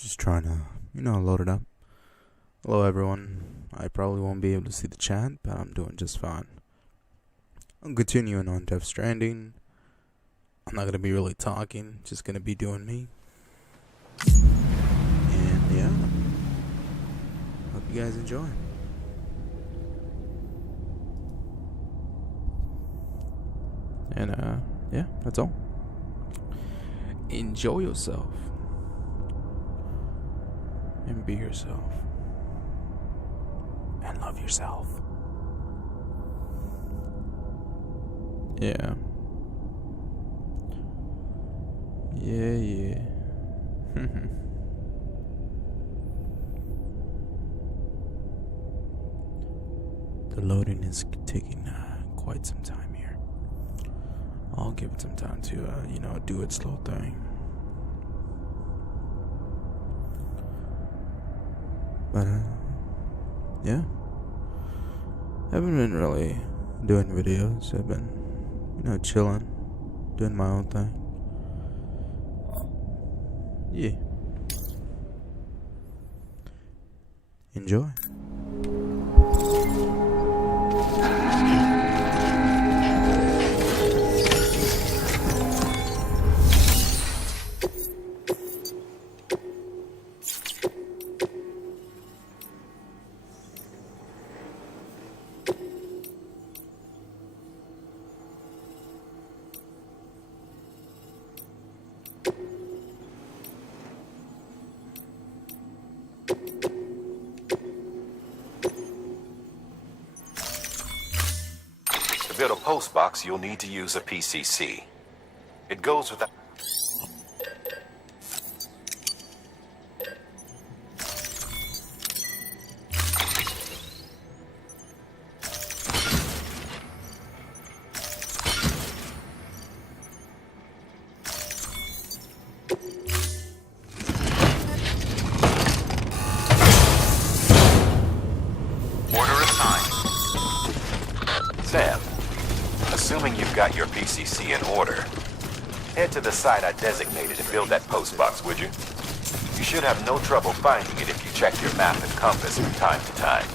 Just trying to, load it up. Hello, everyone. I probably won't be able to see the chat, but I'm doing just fine. I'm continuing on Death Stranding. I'm not going to be really talking, just going to be doing me. And yeah, hope you guys enjoy. And yeah, that's all. Enjoy yourself. And be yourself. And love yourself. Yeah. Yeah. The loading is taking quite some time here. I'll give it some time to, do its slow thing. But, yeah. I haven't been really doing videos. I've been, chilling, doing my own thing. Yeah. Enjoy. To build a post box, you'll need to use a PCC. It goes without... Order assigned. Sam, assuming you've got your PCC in order, head to the site I designated and build that post box, would you? You should have no trouble finding it if you check your map and compass from time to time.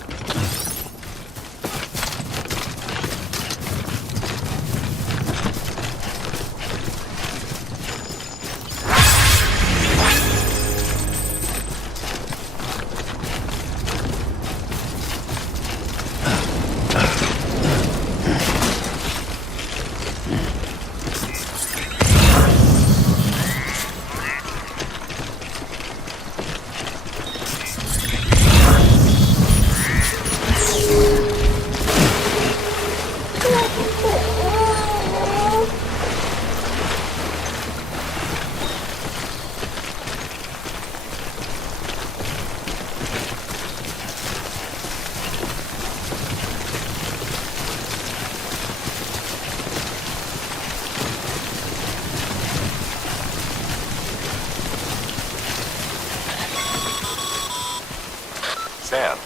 Sam.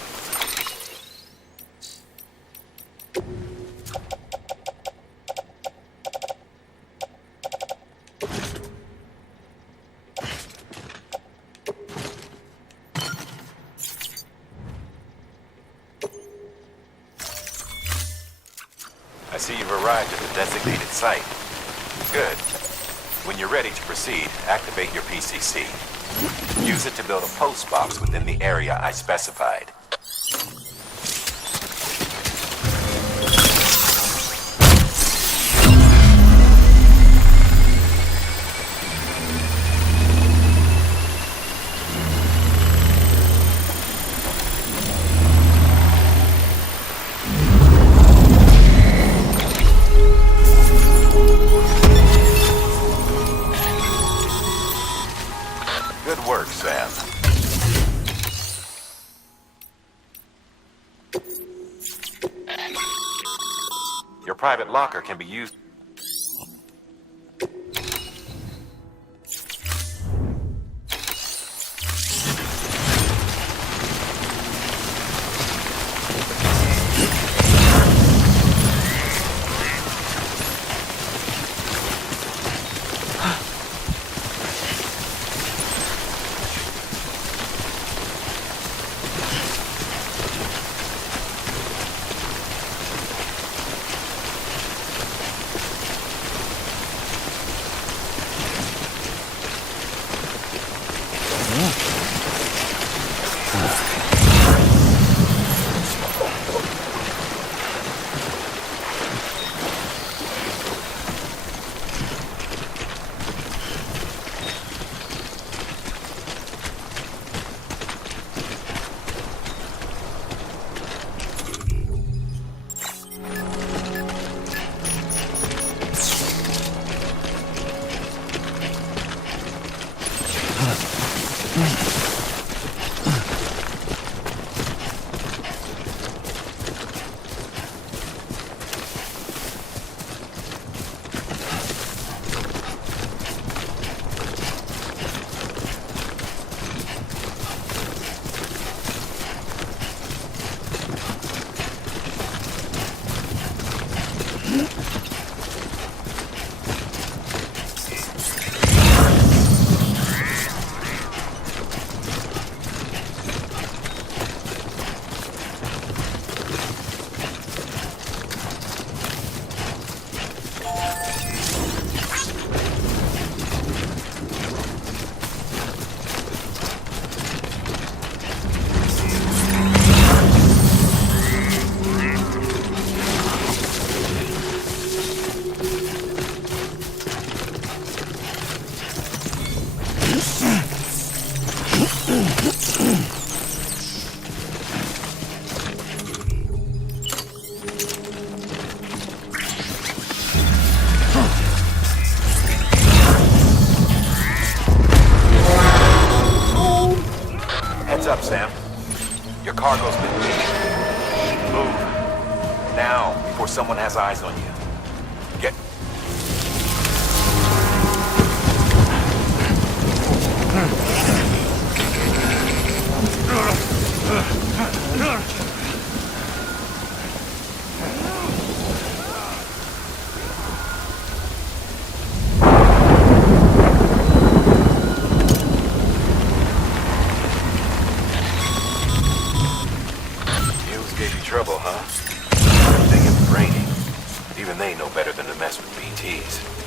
I see you've arrived at the designated site. Good. When you're ready to proceed, activate your PCC. Use it to build a post box within the area I specified. Good work, Sam. Your private locker can be used. Sam. Your cargo's been leaked. Move. Now, before someone has eyes on you. Get... Gave you trouble, huh? Thing is raining. Even they know better than to mess with BTs.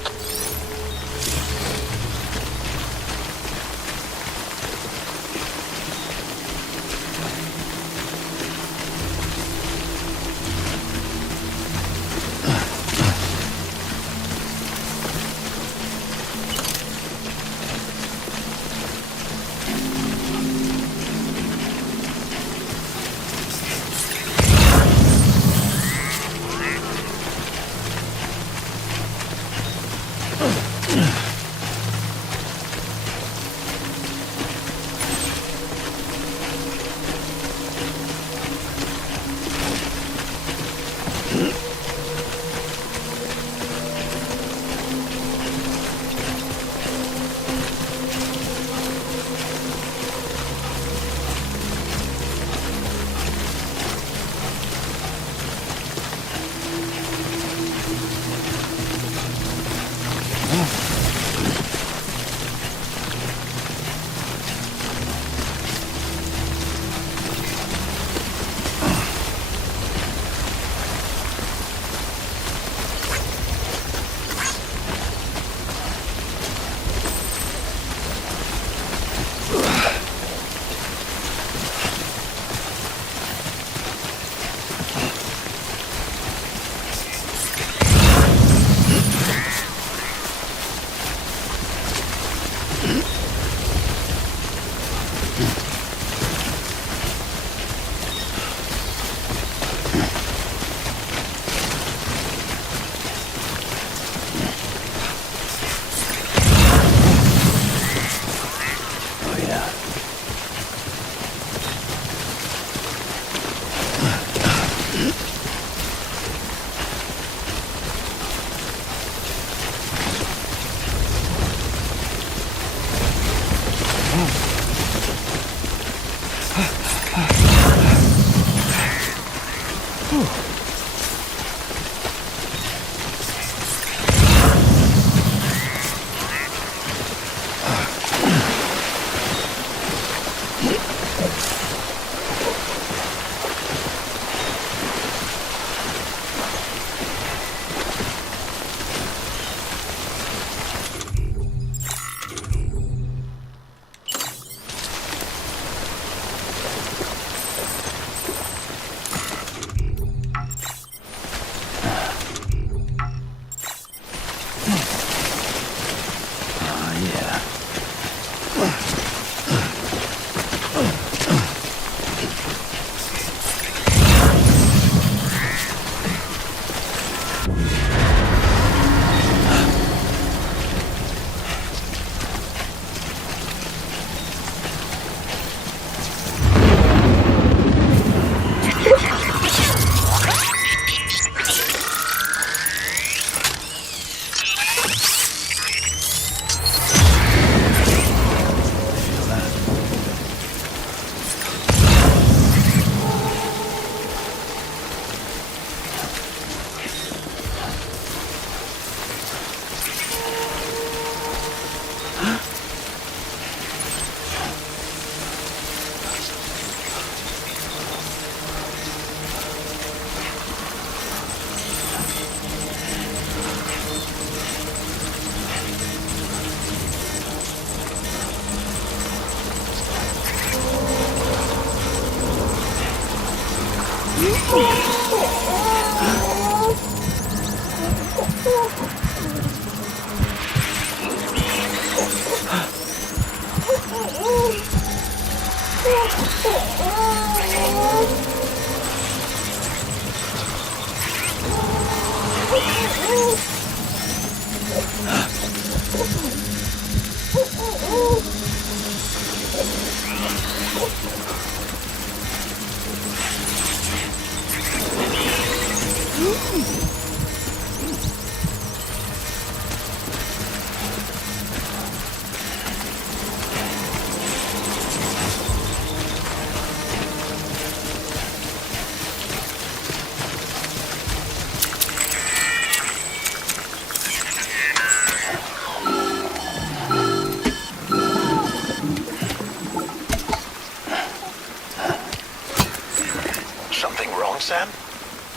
Something wrong, Sam?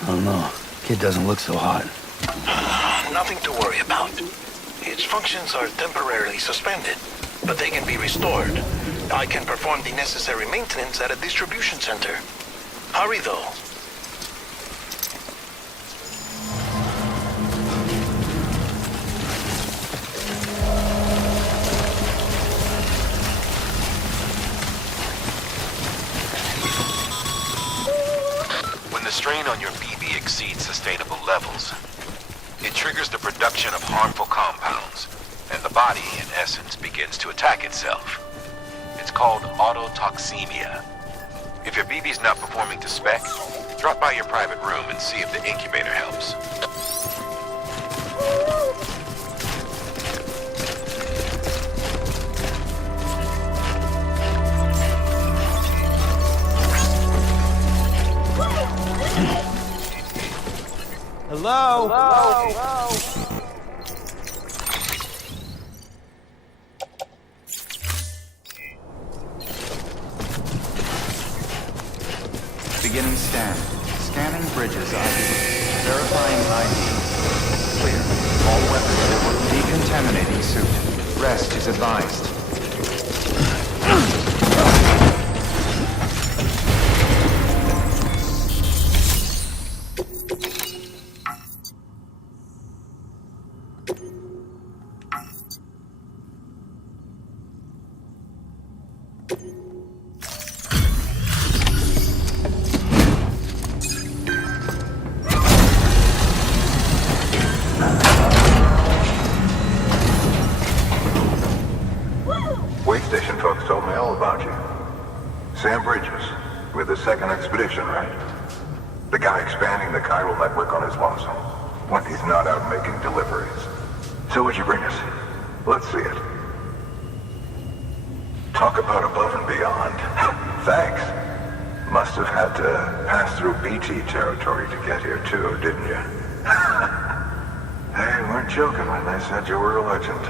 I don't know. Kid doesn't look so hot. Nothing to worry about. Its functions are temporarily suspended, but they can be restored. I can perform the necessary maintenance at a distribution center. Hurry, though. When the strain on your BB exceeds sustainable levels, it triggers the production of harmful compounds, and the body, in essence, begins to attack itself. It's called autotoxemia. If your BB's not performing to spec, drop by your private room and see if the incubator helps. Hello? Hello? Beginning scan. Scanning bridges ID. Verifying ID. Clear. All weapons report decontaminating suit. Rest is advised. Wait station folks told me all about you. Sam Bridges, with the second expedition, right? The guy expanding the chiral network on his lonesome, when he's not out making deliveries. So what'd you bring us? Let's see it. Talk about above and beyond. Thanks. Must have had to pass through BT territory to get here too, didn't you? They weren't joking when they said you were a legend.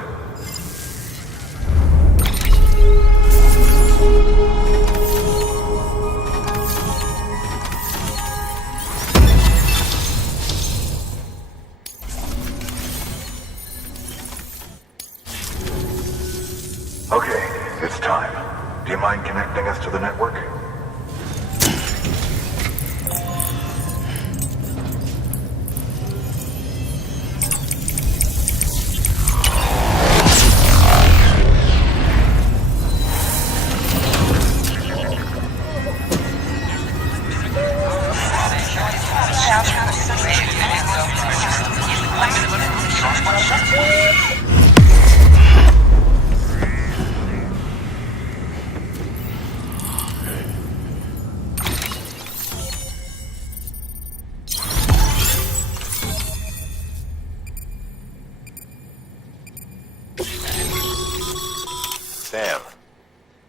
Okay, it's time. Do you mind connecting us to the network? Sam,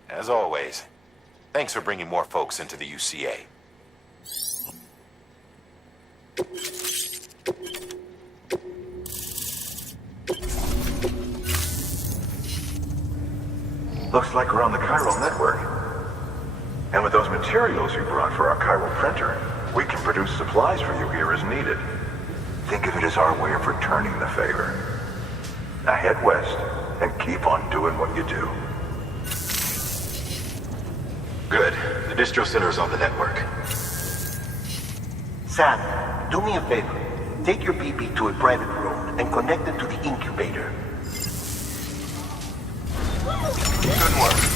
as always, thanks for bringing more folks into the UCA. Looks like we're on the chiral network. And with those materials you brought for our chiral printer, we can produce supplies for you here as needed. Think of it as our way of returning the favor. Now head west and keep on doing what you do. Good. The distro center is on the network. Sam, do me a favor. Take your BB to a private room and connect it to the incubator. Good work.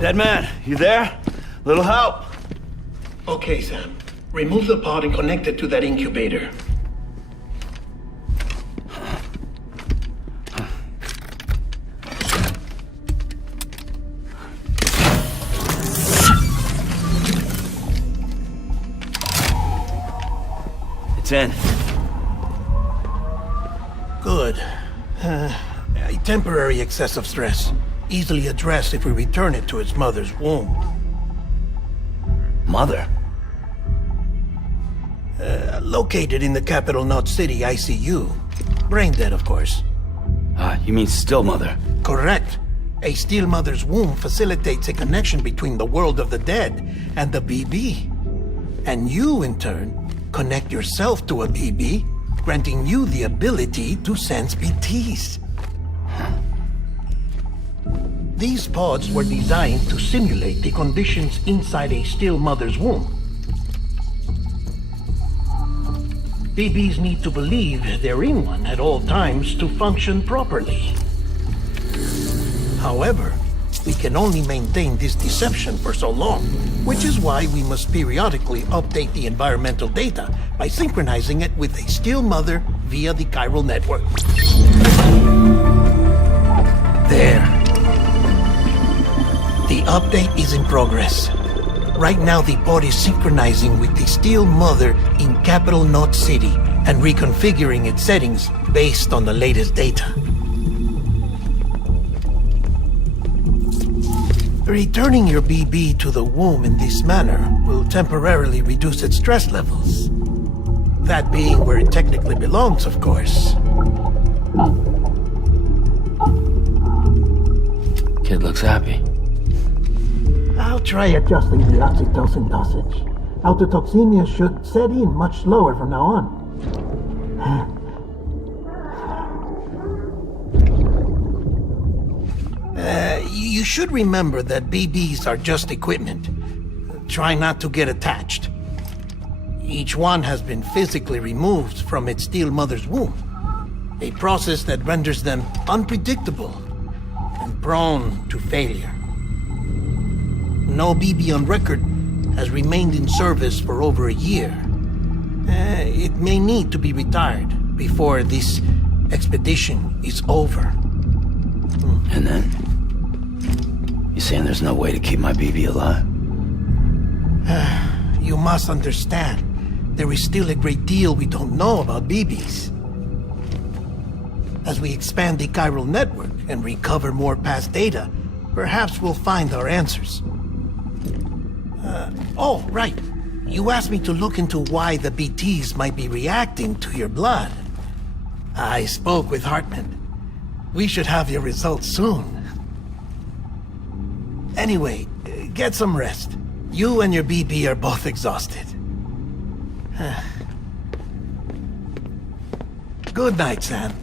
Dead man, you there? Little help? Okay, Sam. Remove the pod and connect it to that incubator. 10. Good. A temporary excessive stress. Easily addressed if we return it to its mother's womb. Mother? Located in the capital Knot City ICU. Brain dead, of course. You mean still mother? Correct. A still mother's womb facilitates a connection between the world of the dead and the BB. And you, in turn, connect yourself to a BB, granting you the ability to sense BTs. These pods were designed to simulate the conditions inside a still mother's womb. BBs need to believe they're in one at all times to function properly. However, we can only maintain this deception for so long, which is why we must periodically update the environmental data by synchronizing it with a still mother via the chiral network. There. The update is in progress. Right now, the pod is synchronizing with the still mother in capital Knot City and reconfiguring its settings based on the latest data. Returning your BB to the womb in this manner will temporarily reduce its stress levels. That being where it technically belongs, of course. Kid looks happy. I'll try adjusting the oxytocin dosage. Autotoxemia should set in much slower from now on. You should remember that BBs are just equipment. Try not to get attached. Each one has been physically removed from its still mother's womb. A process that renders them unpredictable and prone to failure. No BB on record has remained in service for over a year. It may need to be retired before this expedition is over. And then? You saying there's no way to keep my BB alive? You must understand, there is still a great deal we don't know about BBs. As we expand the chiral network and recover more past data, perhaps we'll find our answers. Oh, right. You asked me to look into why the BTs might be reacting to your blood. I spoke with Hartman. We should have your results soon. Anyway, get some rest. You and your BB are both exhausted. Good night, Sam.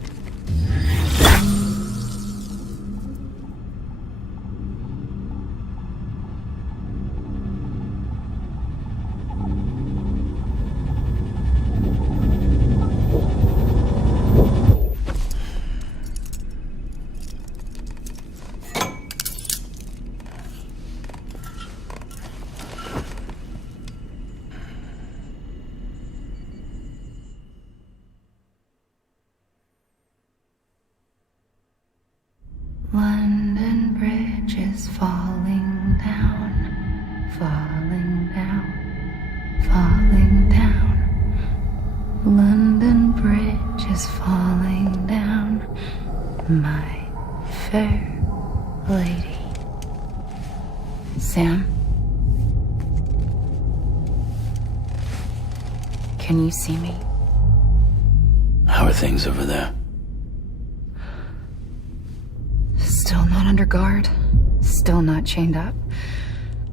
London Bridge is falling down, falling down, falling down. London Bridge is falling down, my fair lady. Sam? Can you see me? How are things over there? Still not under guard, still not chained up,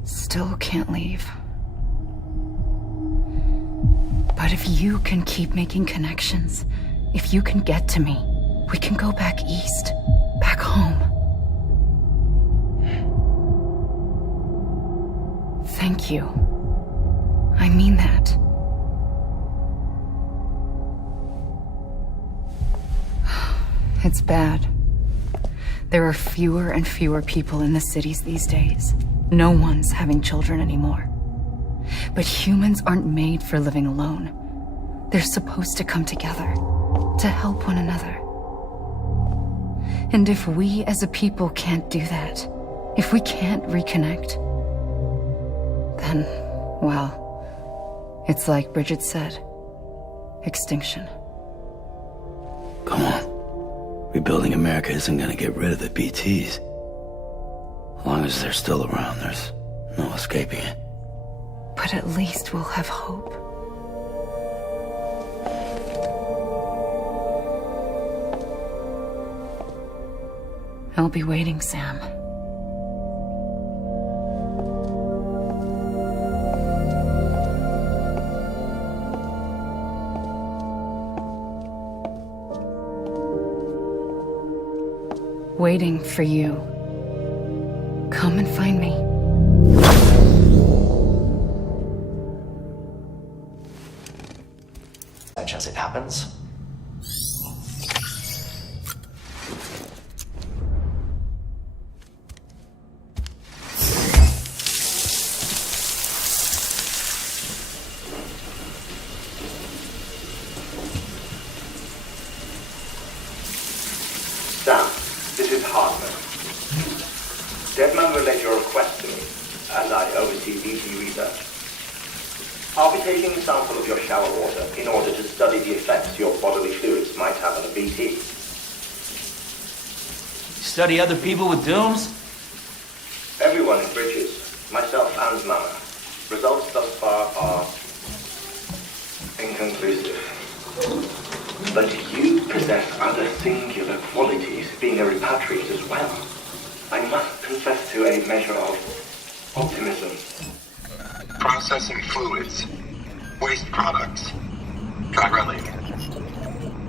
still can't leave. But if you can keep making connections, if you can get to me, we can go back east, back home. Thank you. I mean that. It's bad. There are fewer and fewer people in the cities these days. No one's having children anymore. But humans aren't made for living alone. They're supposed to come together, to help one another. And if we as a people can't do that, if we can't reconnect, then, well, it's like Bridget said, extinction. Come on. Rebuilding America isn't gonna get rid of the BTs. As long as they're still around, there's no escaping it. But at least we'll have hope. I'll be waiting, Sam. Waiting for you. Come and find me. Such as it happens. Sam, this is Hartman. Deadman relayed your request to me, and I oversee BT research. I'll be taking a sample of your shower water in order to study the effects your bodily fluids might have on a BT. Study other people with dooms? Everyone in Bridges, myself and Mama. Results thus far are inconclusive. But you possess other singular qualities, being a repatriate as well. I must confess to a measure of optimism. Processing fluids. Waste products. Gyraling.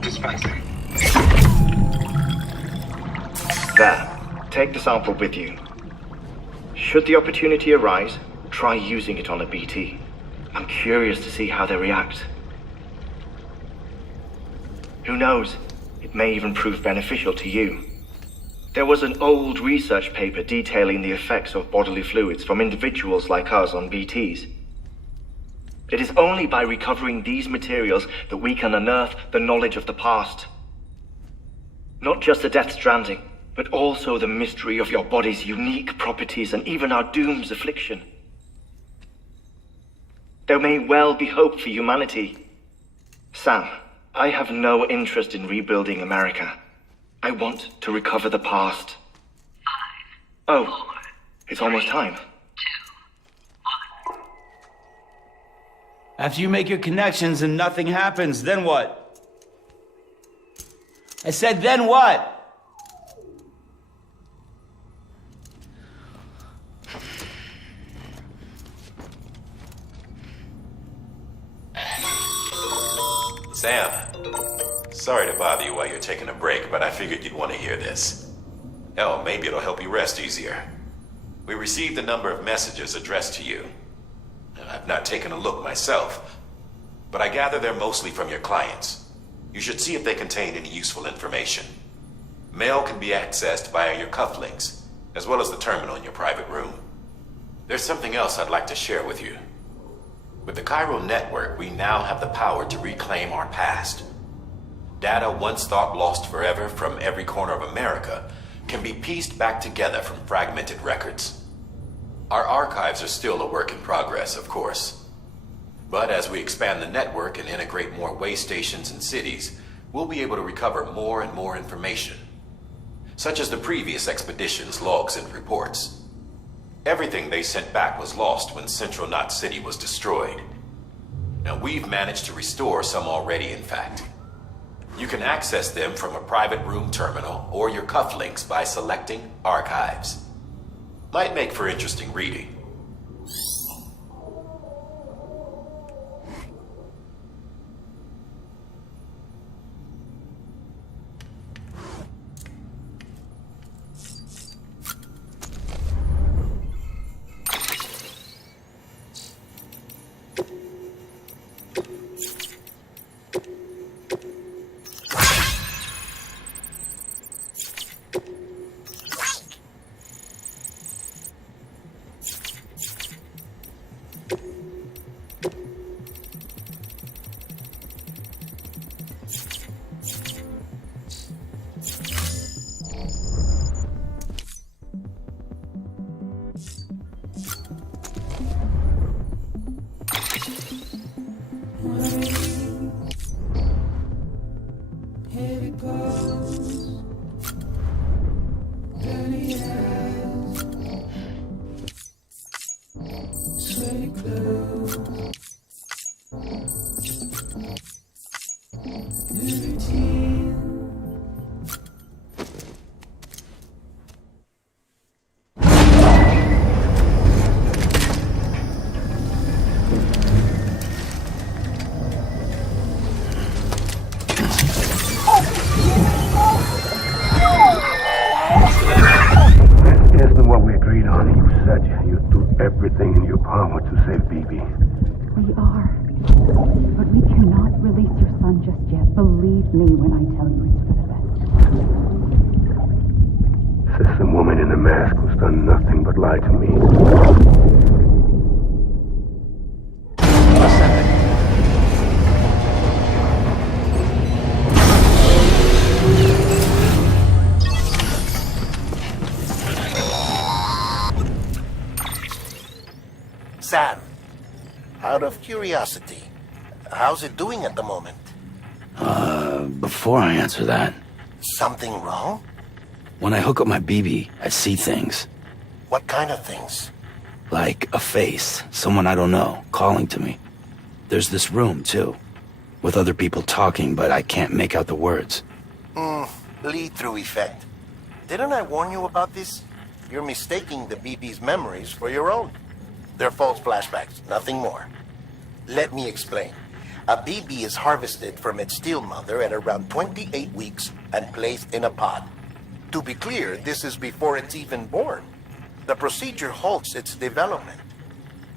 Dispensing. There. Take the sample with you. Should the opportunity arise, try using it on a BT. I'm curious to see how they react. Who knows? It may even prove beneficial to you. There was an old research paper detailing the effects of bodily fluids from individuals like us on BTs. It is only by recovering these materials that we can unearth the knowledge of the past. Not just the Death Stranding, but also the mystery of your body's unique properties and even our doom's affliction. There may well be hope for humanity. Sam, I have no interest in rebuilding America. I want to recover the past. 5, 4, it's almost time. 2, 1. After you make your connections and nothing happens, then what? I said, then what? Sam, sorry to bother you while you're taking a break, but I figured you'd want to hear this. Hell, maybe it'll help you rest easier. We received a number of messages addressed to you. I've not taken a look myself, but I gather they're mostly from your clients. You should see if they contain any useful information. Mail can be accessed via your cufflinks, as well as the terminal in your private room. There's something else I'd like to share with you. With the chiral network, we now have the power to reclaim our past. Data once thought lost forever from every corner of America can be pieced back together from fragmented records. Our archives are still a work in progress, of course. But as we expand the network and integrate more way stations and cities, we'll be able to recover more and more information, such as the previous expedition's logs and reports. Everything they sent back was lost when Central Knot City was destroyed. Now we've managed to restore some already, in fact. You can access them from a private room terminal or your cufflinks by selecting Archives. Might make for interesting reading. Isn't what we agreed on. You said you'd do everything in your power to save Bibi. We are. But we cannot release your son just yet. Believe me when I tell you it's for the best. Says some woman in a mask who's done nothing but lie to me. Sam, out of curiosity, how's it doing at the moment? Before I answer that, Something wrong? when I hook up my BB, I see things. What kind of things? Like a face, someone I don't know, calling to me. There's this room, too, with other people talking, but I can't make out the words. Bleed-through effect. Didn't I warn you about this? You're mistaking the BB's memories for your own. They're false flashbacks, nothing more. Let me explain. A BB is harvested from its steel mother at around 28 weeks and placed in a pod. To be clear, this is before it's even born. The procedure halts its development.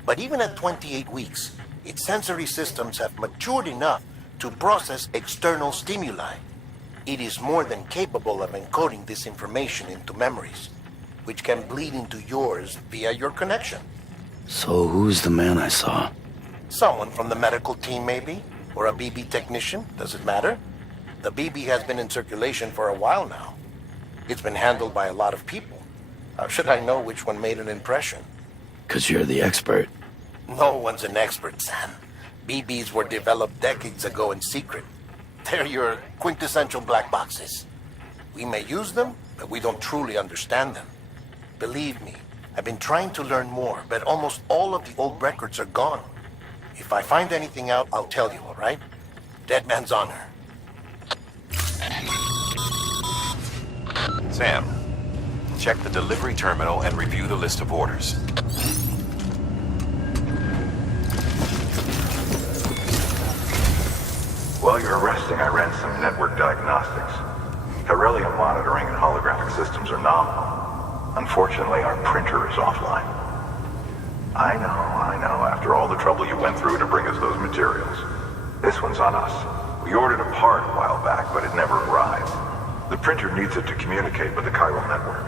But even at 28 weeks, its sensory systems have matured enough to process external stimuli. It is more than capable of encoding this information into memories, which can bleed into yours via your connection. So who's the man I saw? Someone from the medical team, maybe? Or a BB technician? Does it matter? The BB has been in circulation for a while now. It's been handled by a lot of people. How should I know which one made an impression? 'Cause you're the expert. No one's an expert, Sam. BBs were developed decades ago in secret. They're your quintessential black boxes. We may use them, but we don't truly understand them. Believe me, I've been trying to learn more, but almost all of the old records are gone. If I find anything out, I'll tell you, all right? Dead man's honor. Sam, check the delivery terminal and review the list of orders. While you're resting, I ran some network diagnostics. Corellia monitoring and holographic systems are nominal. Unfortunately, our printer is offline. I know, after all the trouble you went through to bring us those materials. This one's on us. We ordered a part a while back, but it never arrived. The printer needs it to communicate with the chiral network.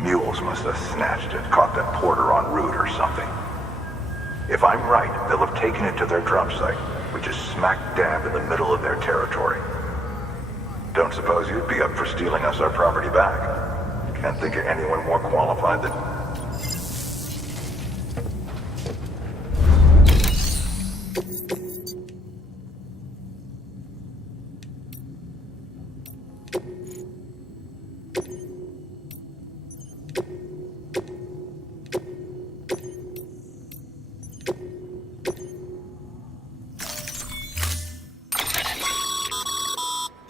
Mules must have snatched it, caught that porter en route or something. If I'm right, they'll have taken it to their drop site, which is smack dab in the middle of their territory. Don't suppose you'd be up for stealing us our property back? Can't think of anyone more qualified than...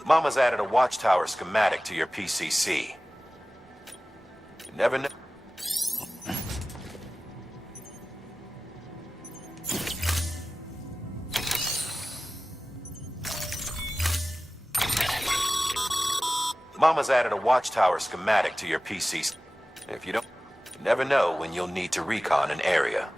Mama's added a watchtower schematic to your PCC. You never know. Mama's added a watchtower schematic to your PCC. If you don't, you never know when you'll need to recon an area.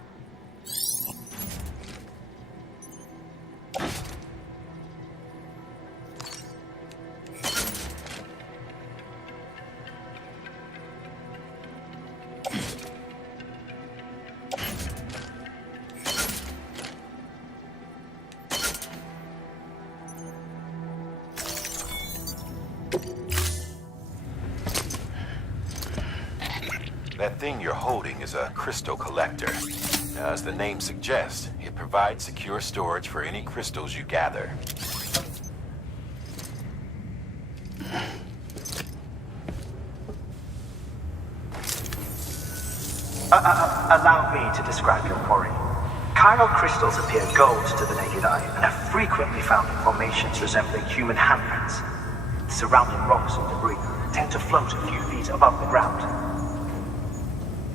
That thing you're holding is a crystal collector. Now, as the name suggests, it provides secure storage for any crystals you gather. Allow me to describe your quarry. Chiral crystals appear gold to the naked eye and are frequently found in formations resembling human handprints. The surrounding rocks and debris tend to float a few feet above the ground.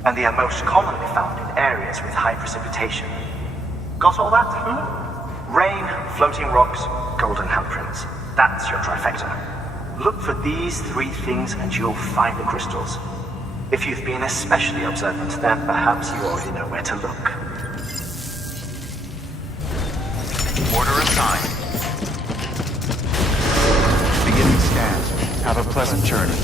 And they are most commonly found in areas with high precipitation. Got all that? Rain, floating rocks, golden handprints. That's your trifecta. Look for these three things and you'll find the crystals. If you've been especially observant, then perhaps you already know where to look. Order assigned. Beginning scan. Have a pleasant journey.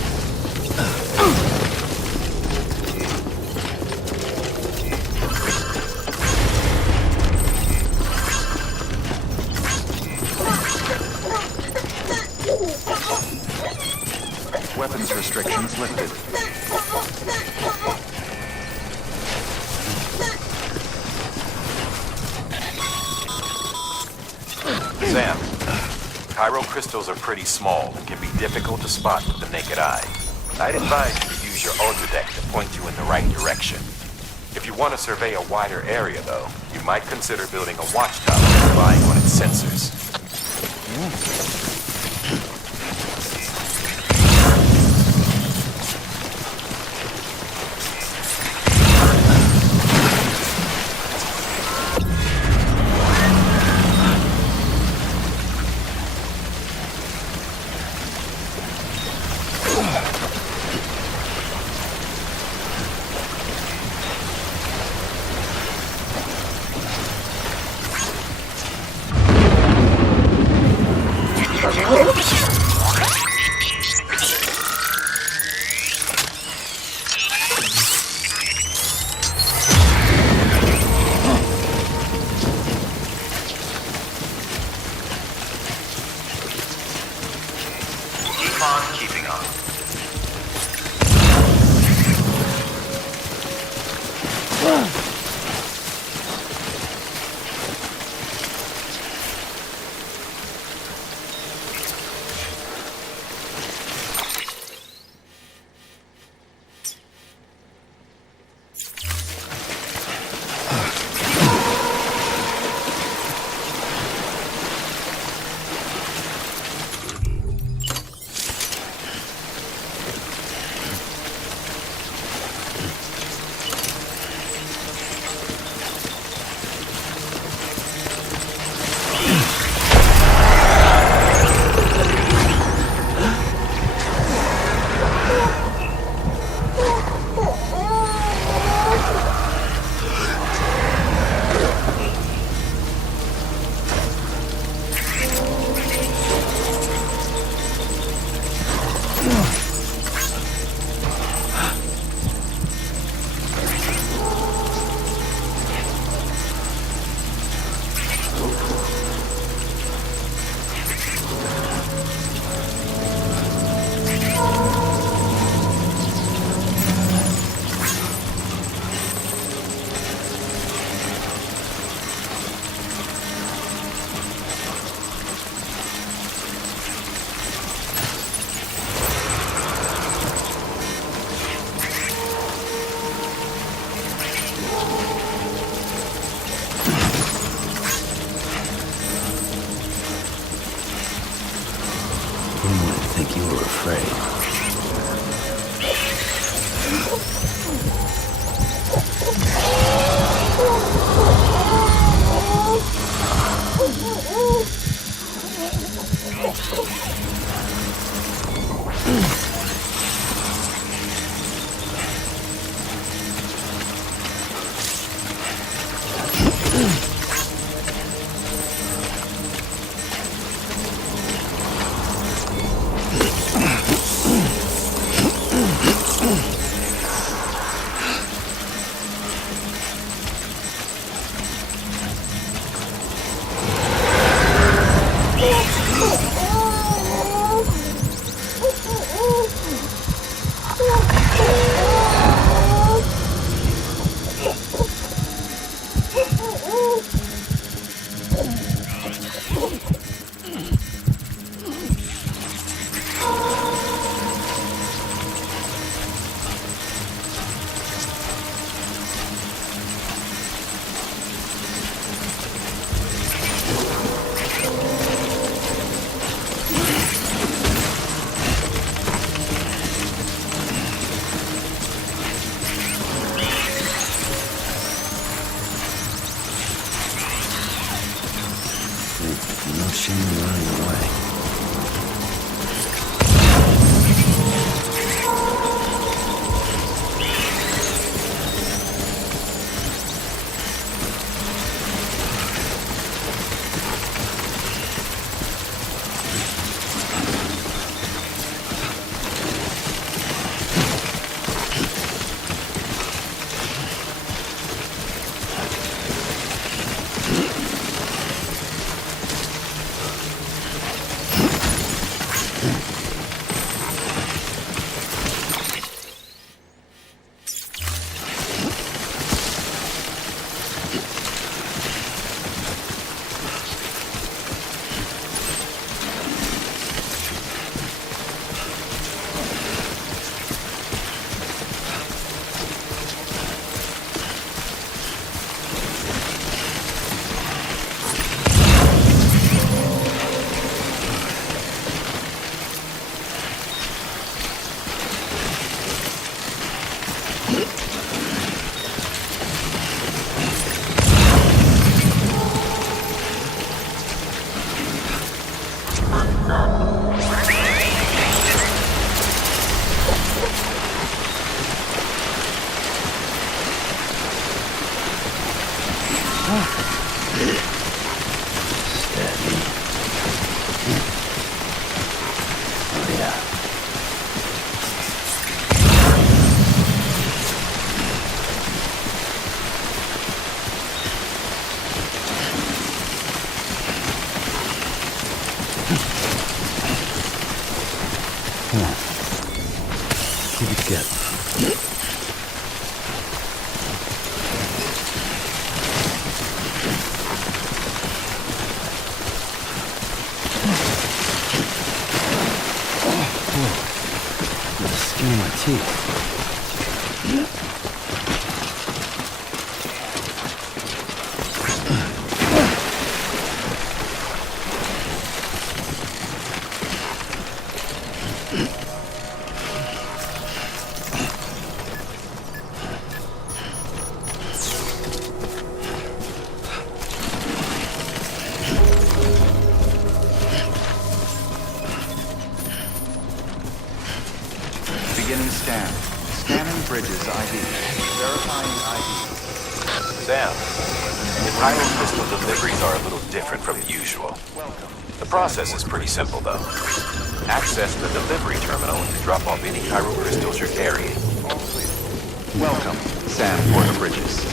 Weapons restrictions lifted. Sam, chiral crystals are pretty small and can be difficult to spot with the naked eye. I'd advise you to use your Ultradeck to point you in the right direction. If you want to survey a wider area, though, you might consider building a watchtower relying on its sensors. Keep it together. The skin on my teeth. Beginning scan. Scanning bridges ID. Verifying ID. Sam, the chiral crystal deliveries are a little different from usual. The process is pretty simple, though. Access the delivery terminal to drop off any chiral crystals you're carrying. Welcome, Sam Porter Bridges.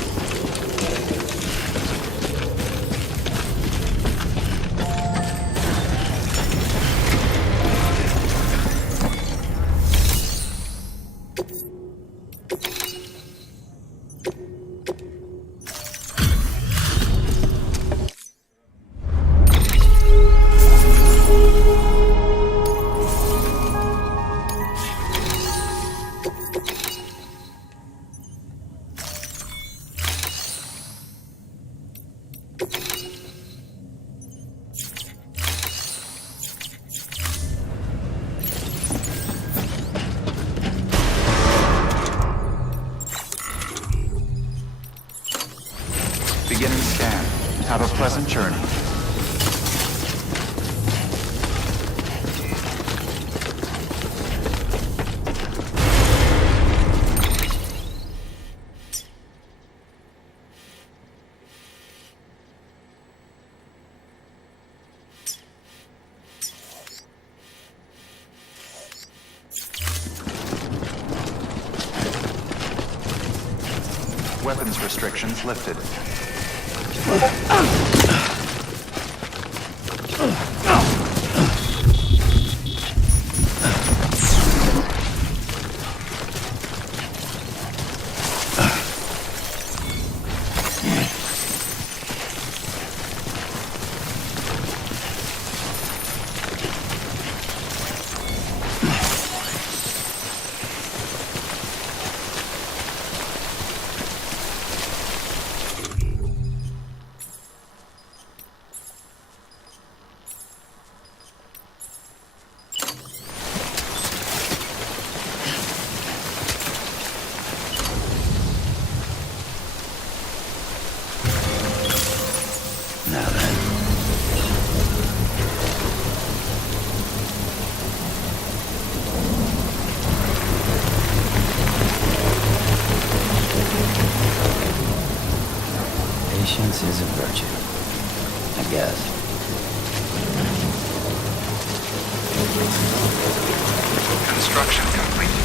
Beginning scan. Have a pleasant journey. Weapons restrictions lifted. Now then. Patience is a virtue, I guess. Construction complete.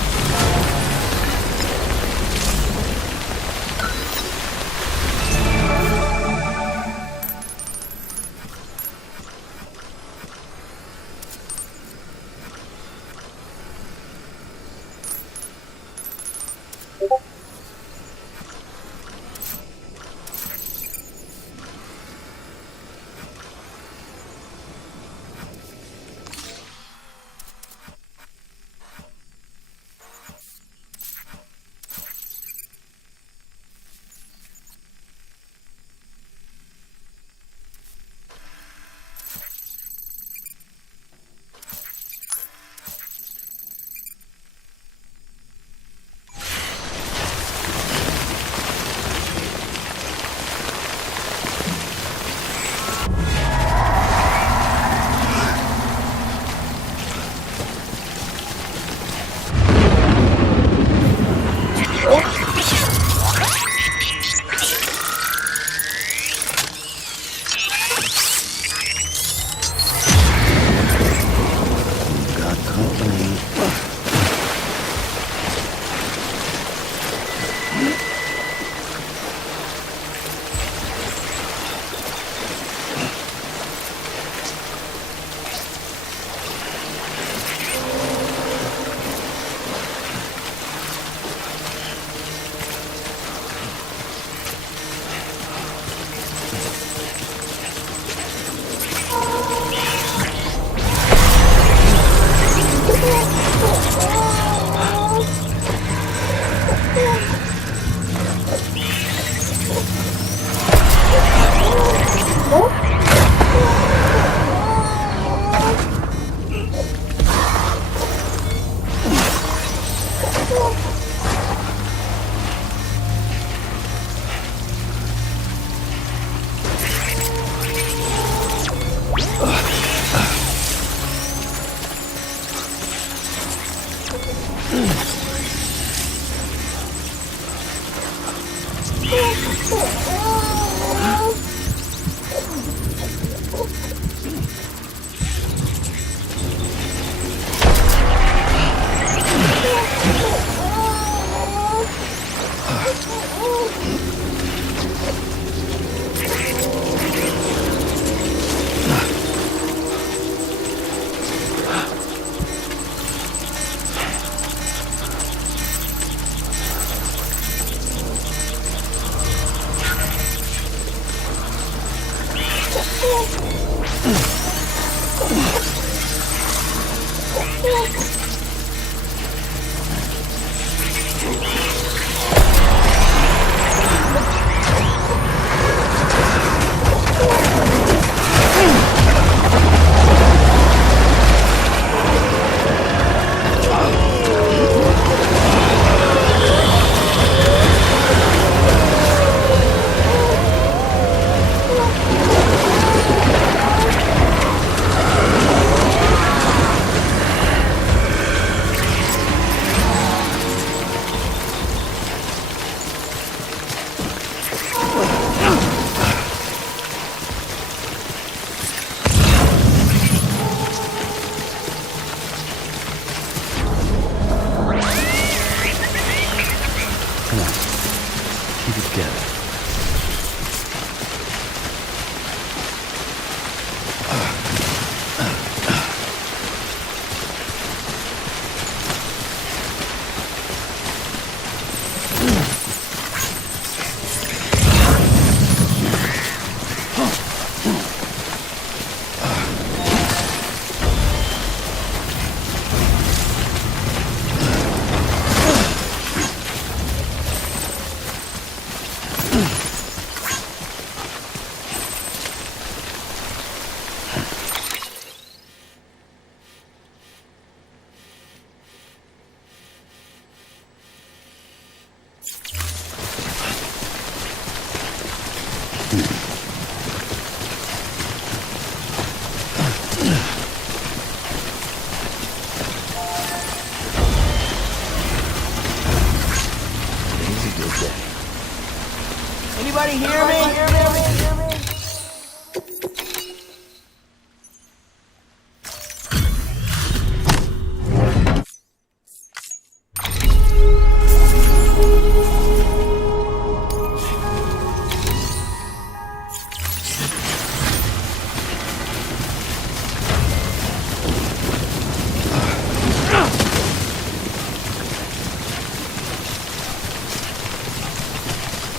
Anybody hear me?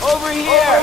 Over here!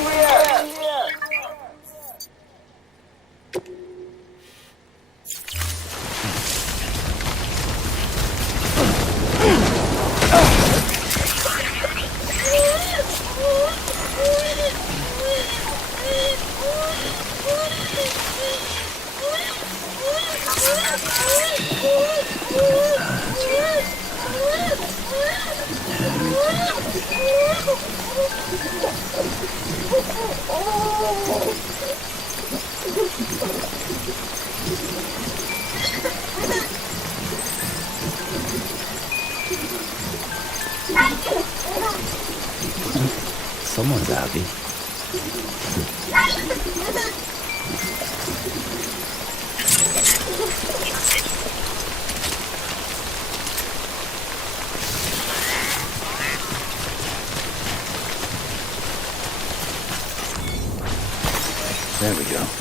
Someone's happy. There we go.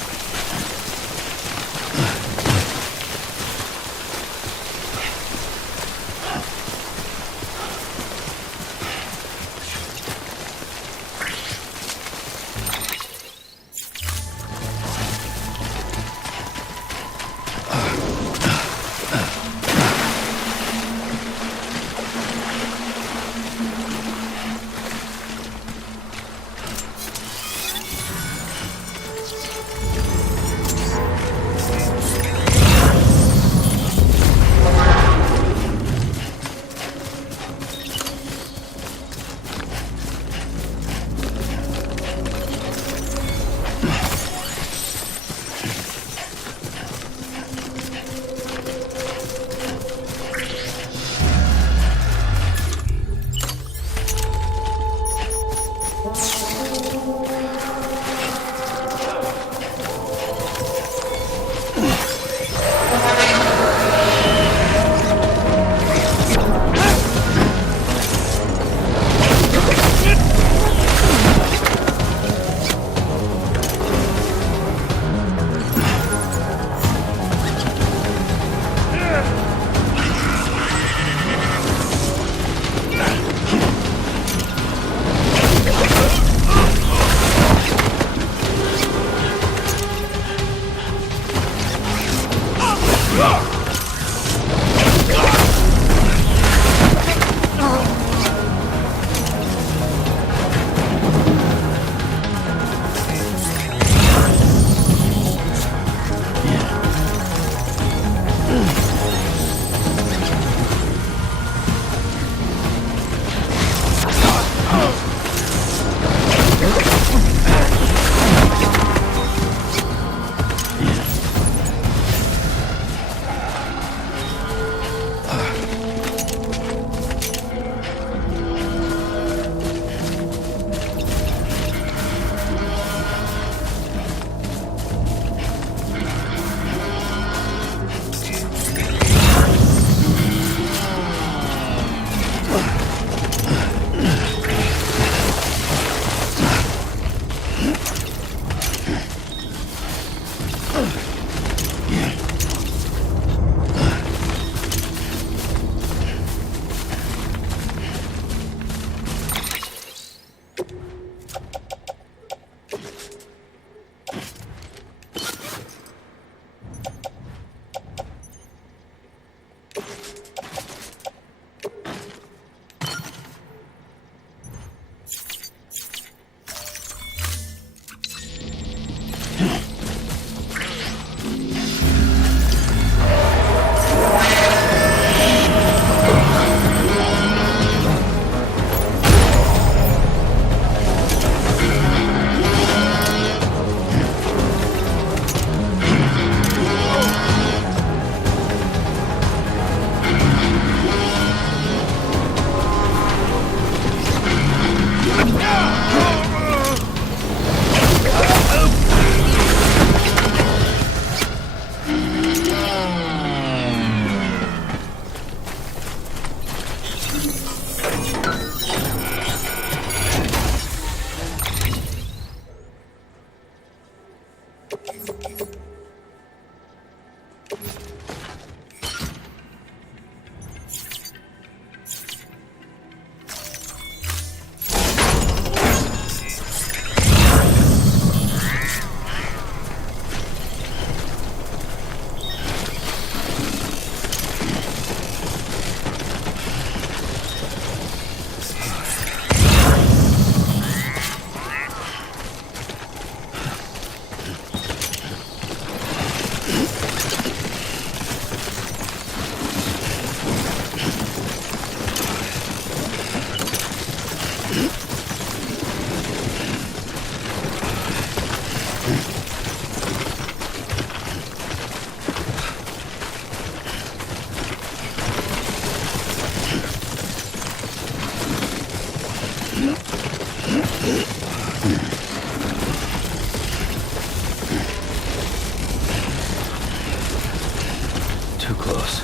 Too close.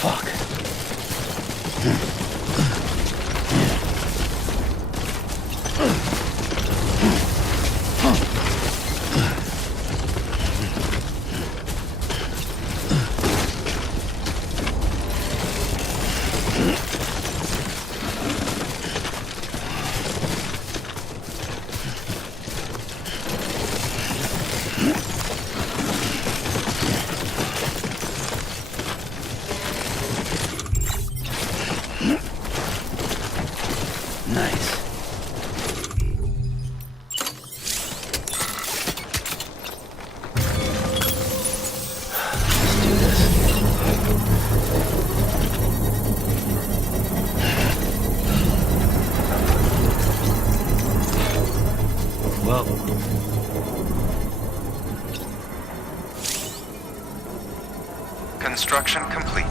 Fuck. Nice. Let's do this. Well, Construction complete.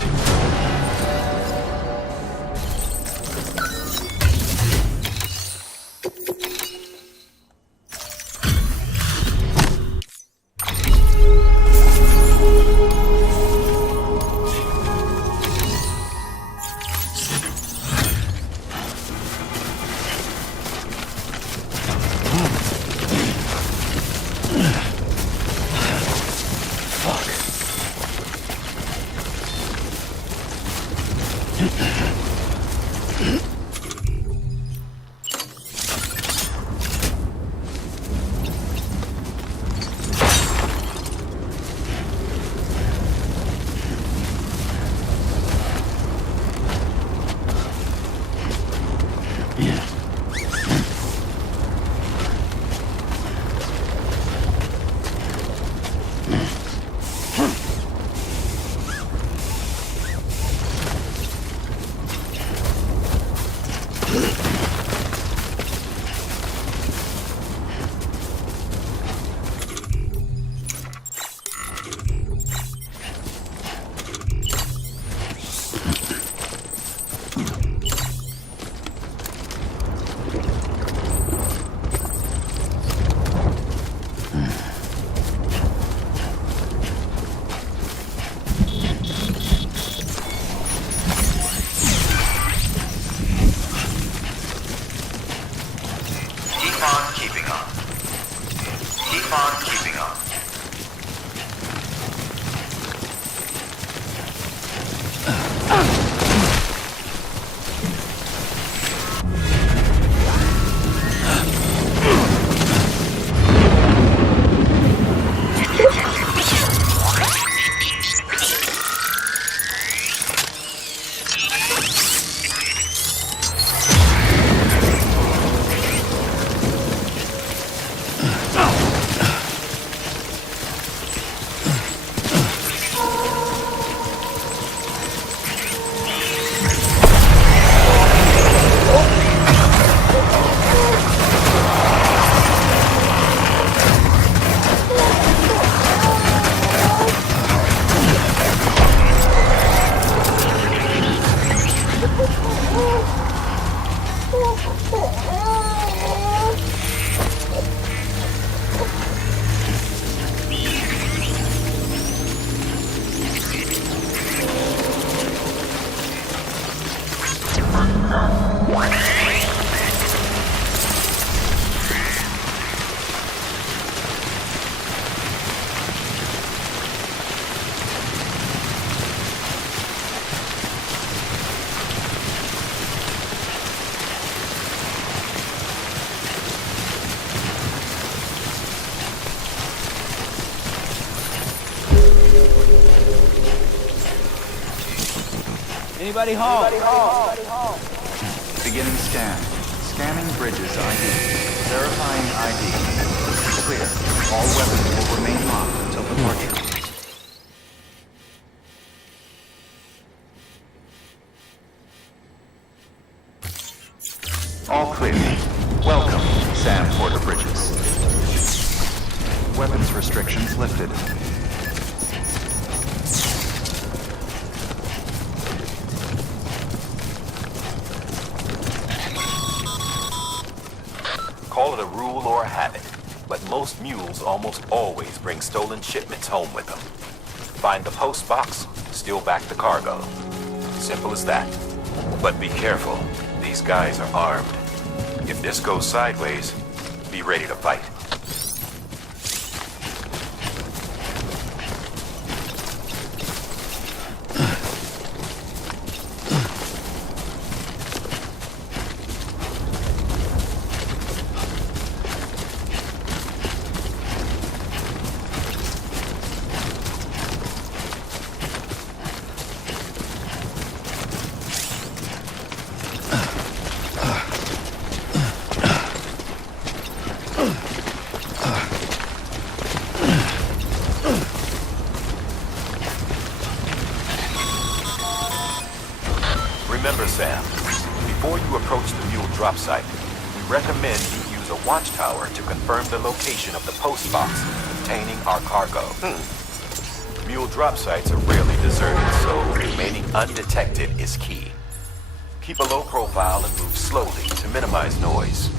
Anybody home? Beginning scan. Scanning bridges ID. Verifying ID. Clear. All weapons will remain locked until departure. All clear. Welcome, Sam Porter Bridges. Weapons restrictions lifted. Call it a rule or a habit, but most mules almost always bring stolen shipments home with them. Find the post box, steal back the cargo. Simple as that. But be careful. These guys are armed. If this goes sideways, be ready to fight. Remember, Sam, before you approach the mule drop site, we recommend you use a watchtower to confirm the location of the post box containing our cargo. Mule drop sites are rarely deserted, so remaining undetected is key. Keep a low profile and move slowly to minimize noise.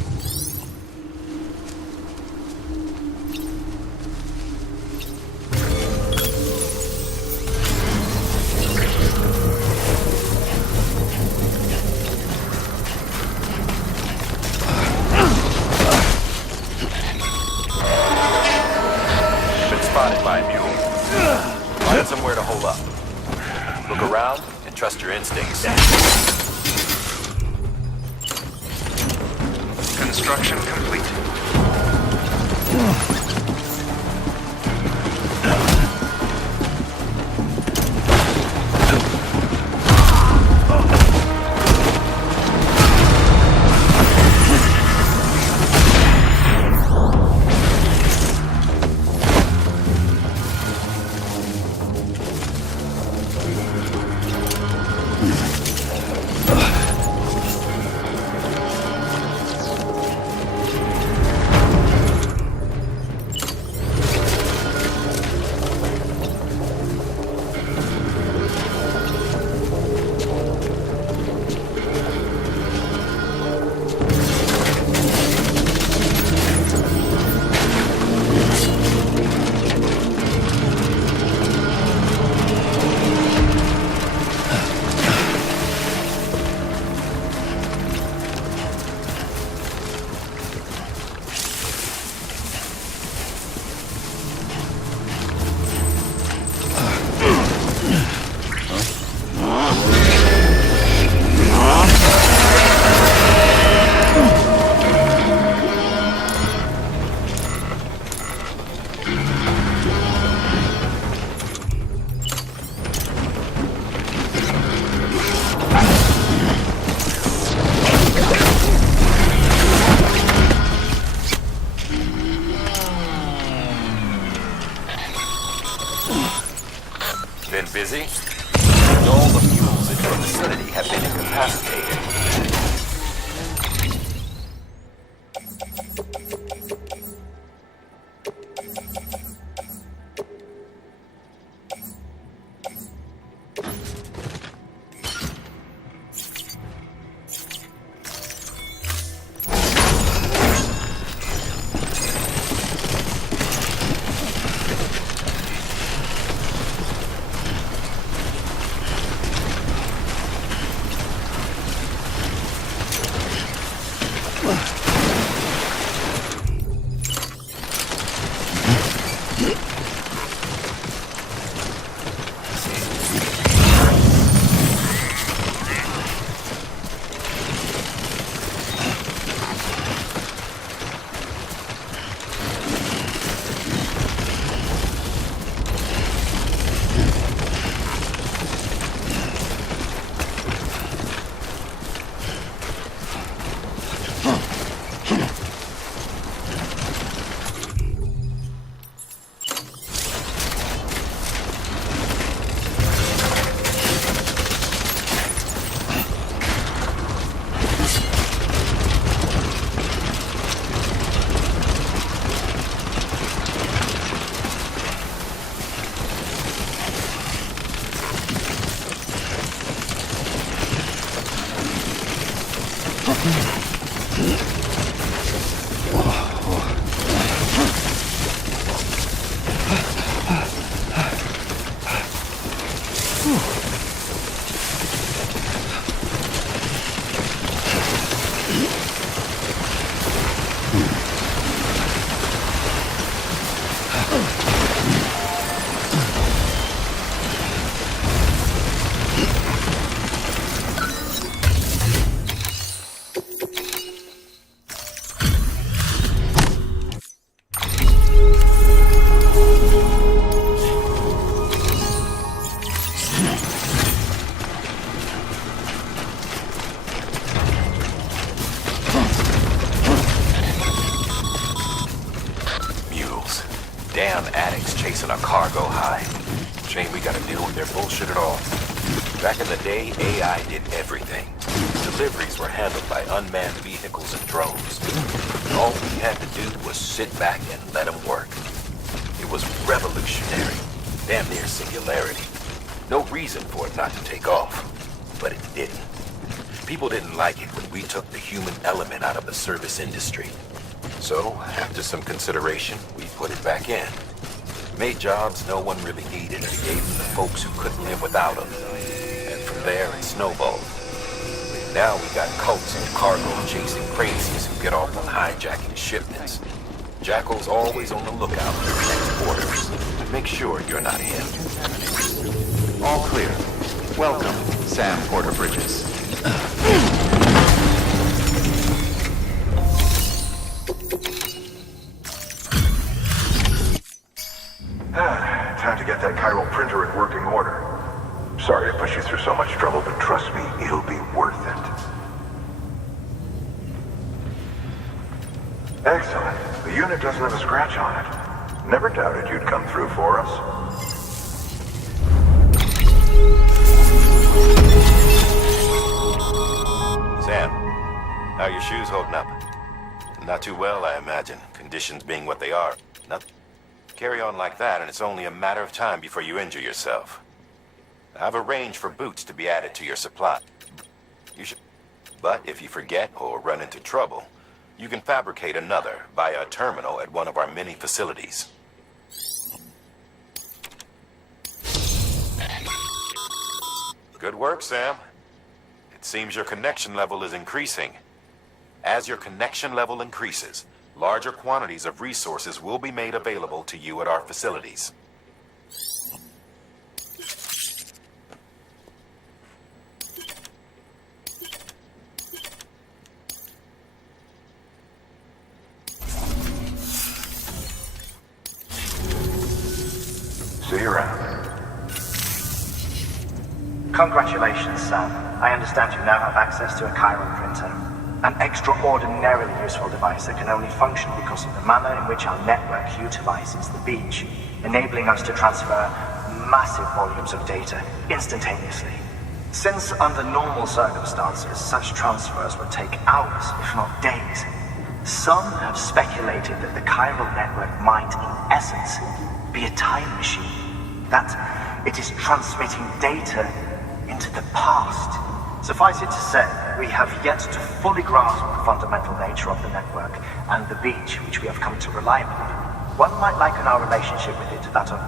Spotted by a mule. Find somewhere to hole up. Look around and trust your instincts. Construction complete. Been busy? All the mules in your vicinity have been incapacitated. Damn addicts chasing a cargo high. Shame we gotta deal with their bullshit at all. Back in the day, AI did everything. Deliveries were handled by unmanned vehicles and drones. All we had to do was sit back and let them work. It was revolutionary, damn near singularity. No reason for it not to take off, but it didn't. People didn't like it when we took the human element out of the service industry. So, after some consideration, we put it back in. Made jobs no one really needed and gave them to folks who couldn't live without them. And from there, it snowballed. Now we got cults and cargo chasing crazies who get off on hijacking shipments. Jackal's always on the lookout for your next orders. Make sure you're not him. All clear. Welcome, Sam Porter Bridges. Time to get that chiral printer in working order. Sorry to push you through so much trouble, but trust me, it'll be worth it. Excellent. The unit doesn't have a scratch on it. Never doubted you'd come through for us. Sam, how are your shoes holding up? Not too well, I imagine. Conditions being what they are. Nothing. Carry on like that, and it's only a matter of time before you injure yourself. I've arranged for boots to be added to your supply. But if you forget or run into trouble, you can fabricate another via a terminal at one of our many facilities. Good work, Sam. It seems your connection level is increasing. As your connection level increases, larger quantities of resources will be made available to you at our facilities. See you around. Congratulations, Sam. I understand you now have access to a chiral printer. An extraordinarily useful device that can only function because of the manner in which our network utilizes the beach, enabling us to transfer massive volumes of data instantaneously. Since under normal circumstances, such transfers would take hours, if not days, some have speculated that the chiral network might, in essence, be a time machine. That it is transmitting data into the past. Suffice it to say, we have yet to fully grasp the fundamental nature of the network and the beach which we have come to rely upon. One might liken our relationship with it to that of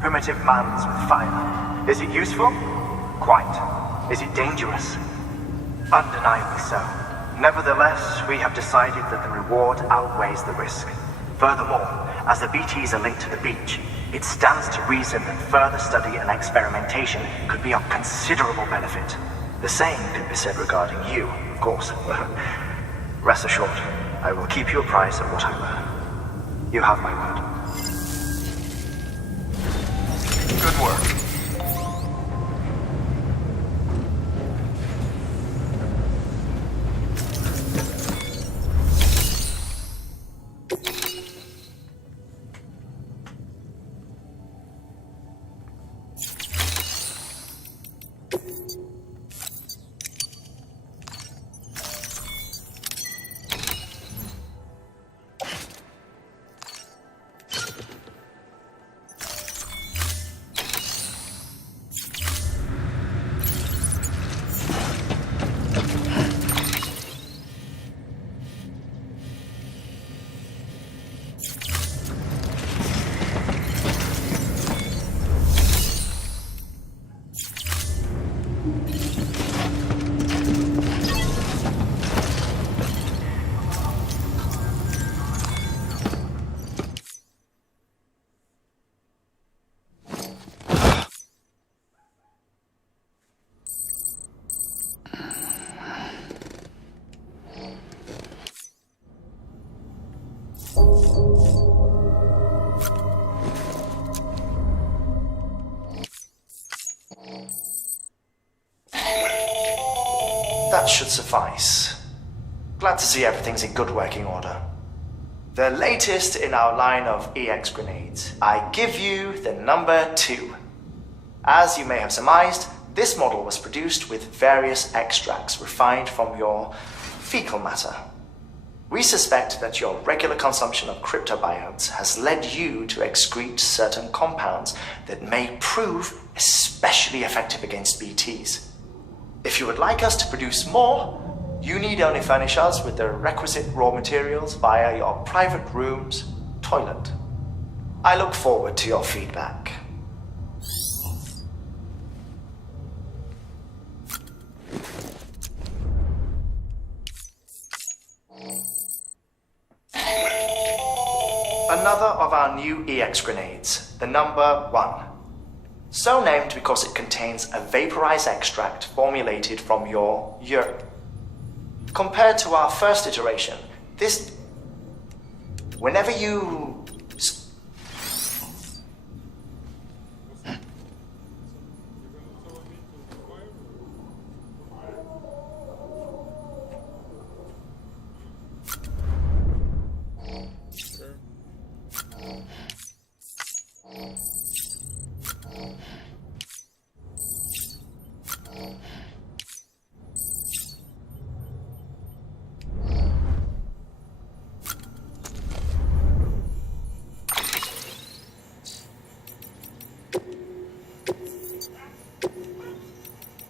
primitive man's with fire. Is it useful? Quite. Is it dangerous? Undeniably so. Nevertheless, we have decided that the reward outweighs the risk. Furthermore, as the BTs are linked to the beach, it stands to reason that further study and experimentation could be of considerable benefit. The same can be said regarding you, of course. Rest assured, I will keep you apprised of what I learn. You have my word. Good work. That should suffice. Glad to see everything's in good working order. The latest in our line of EX grenades. I give you the number 2. As you may have surmised, this model was produced with various extracts refined from your fecal matter. We suspect that your regular consumption of cryptobiotes has led you to excrete certain compounds that may prove especially effective against BTs. If you would like us to produce more, you need only furnish us with the requisite raw materials via your private room's toilet. I look forward to your feedback. Another of our new EX grenades, the number 1. So named because it contains a vaporized extract formulated from your urine. Compared to our first iteration, whenever you